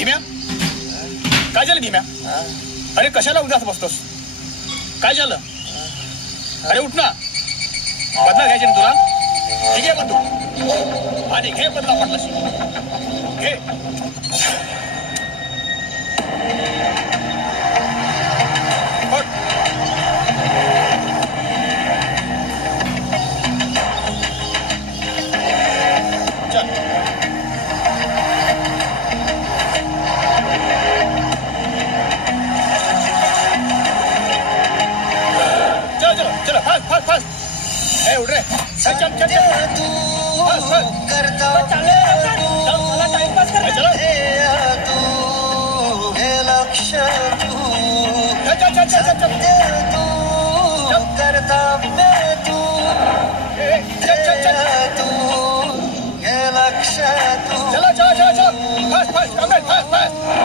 भीम्या, काय झालं भीम्या? अरे कशाला उदास बसतोस? काय झालं? अरे उठ ना, बदला घ्यायचे ना तुला. ठीक आहे बंधू, आणि घे बदला पडलास. घे. उठ रे, चल चल चल तू करता मला टाइमपास कर. चलो तू हे लक्ष तू चल चल चल चल तू करता तू चल चल चल तू हे लक्ष तू. चलो चलो चलो चलो fast fast come fast fast.